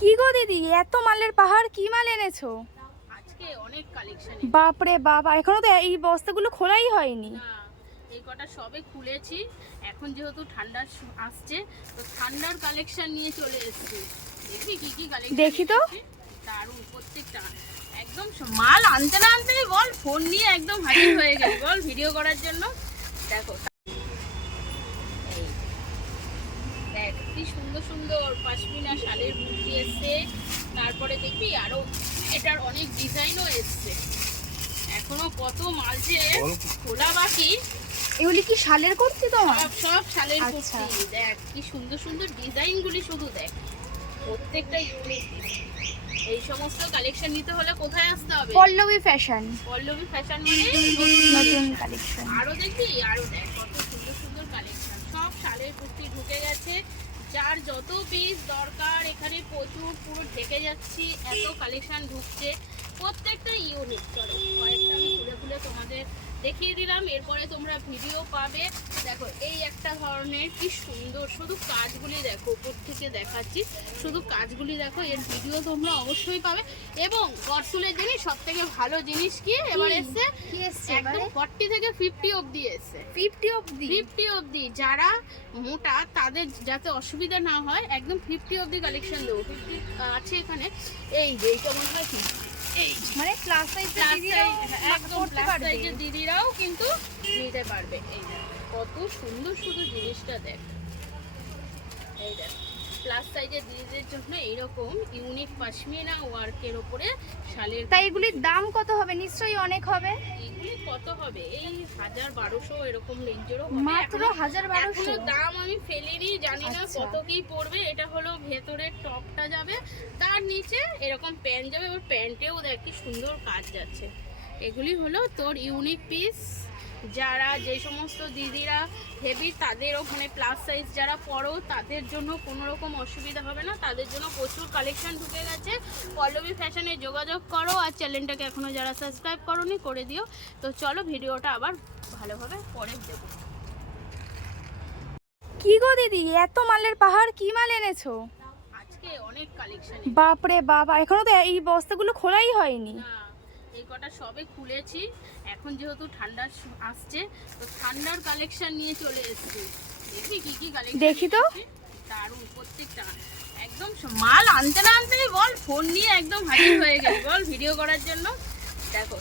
কি গো দিদি, এত মালের পাহাড়, কি মাল এনেছো? আজকে অনেক কালেকশন। বাপরে বাবা, এখনো তো এই বস্তাগুলো খোলাই হয়নি। না, এই কটা সবে খুলেছি। এখন যেহেতু ঠান্ডা আসছে, তো ঠান্ডার কালেকশন নিয়ে চলে এসেছি। দেখি কি কি কালেকশন। দেখি তো। দারুণ প্রত্যেকটা। একদম মাল আনতে না আনতেই বল ফোন নিয়ে একদম হাজির হয়ে গেছি বল ভিডিও করার জন্য। দেখো, এই দেখ কি সুন্দর সুন্দর পশমিনা শালের মূর্তি এসছে। তারপরে দেখবি আরো এটার অনেক ডিজাইনও এসছে। এখনো কত মাল যে খোলা বাকি। এগুলি কি শালের কুর্তি তোমার? সব সব শালের আচ্ছা। কুর্তি। দেখ কি সুন্দর সুন্দর ডিজাইন গুলি, শুধু দেখ প্রত্যেকটা ইউনিক। এই সমস্ত কালেকশন নিতে হলে কোথায় আসতে হবে? পল্লবী ফ্যাশন। পল্লবী ফ্যাশন মানে নতুন কালেকশন। আরো দেখবি, আরো দেখ কত সুন্দর সুন্দর কালেকশন। সব শালের কুর্তি ঢুকে গেছে। যার যত পিস দরকার এখানে প্রচুর, পুরো ঢেকে যাচ্ছি, এত কালেকশন ঢুকছে। প্রত্যেকটা ইউনিক। চলো কয়েকটা আমি খুলে খুলে তোমাদের দেখিয়ে দিলাম, এরপরে তোমরা ভিডিও পাবে। দেখো এই একটা ধরনের কি সুন্দর, শুধু কাজগুলি দেখো, উপর থেকে দেখাচ্ছি, শুধু কাজগুলি দেখো। এর ভিডিও তোমরা অবশ্যই পাবে। এবং গরসুলের জিনিস সব থেকে ভালো জিনিস কি এবার এসছে, কি এসছে একদম 40 থেকে 50 অবধি এসছে। 50 অবধি? 50 অবধি। যারা মোটা তাদের যাতে অসুবিধা না হয়, একদম 50 অবধি কালেকশন দেবো। 50 আছে এখানে। এই যে এইটা মনে হয় কি, এই মানে প্লাস সাইজের দিদিরাও একদম পড়তে প্লাস পারবে? সাইজের দিদিরাও কিন্তু নিতে পারবে। এই দেখ কত সুন্দর শুধু জিনিসটা দেখ। এই দেখ প্লাস সাইজের দিদিদের জন্য এইরকম ইউনিক পশমিনা ওয়ার্কের উপরে শালের। তাই এগুলির দাম কত হবে? নিশ্চয়ই অনেক হবে। এগুলি কত হবে? এই 1000-1200 এরকম রেঞ্জেরও মাত্র 1000-1200? দাম আমি ফেলিনি, জানি না আচ্ছা। কত কি পড়বে। এটা হলো ভেতরের টপটা যাবে, তার নিচে এরকম প্যান্ট যাবে। এবার প্যান্টেও দেখ কি সুন্দর কাজ যাচ্ছে। এগুলি হলো তোর ইউনিক পিস। যারা যে সমস্ত দিদিরা হেভি, তাদের ওখানে প্লাস সাইজ যারা পড়ো, তাদের জন্য কোনো রকম অসুবিধা হবে না। তাদের জন্য প্রচুর কালেকশন ঢুকে গেছে। পল্লবী ফ্যাশনে যোগাযোগ করো। আর চ্যানেলটাকে এখনও যারা সাবস্ক্রাইব করোনি করে দিও। তো চলো ভিডিওটা আবার ভালোভাবে পরে দেবো। কি গো দিদি, এত মালের পাহাড়, কি মাল এনেছো? আজকে অনেক কালেকশন। বাপরে বাবা, এখনো তো এই বস্তাগুলো খোলাই হয়নি। না, এই কটা সবে খুলেছি। এখন যেহেতু ঠান্ডা আসছে, তো ঠান্ডার কালেকশন নিয়ে চলে এসেছি। দেখি কি কি কালেকশন। দেখি তো। দারুণ প্রত্যেকটা। একদম মাল আনতে না আনতেই বল ফোন নিয়ে একদম হাজির হয়ে গেছি বল ভিডিও করার জন্য। দেখো।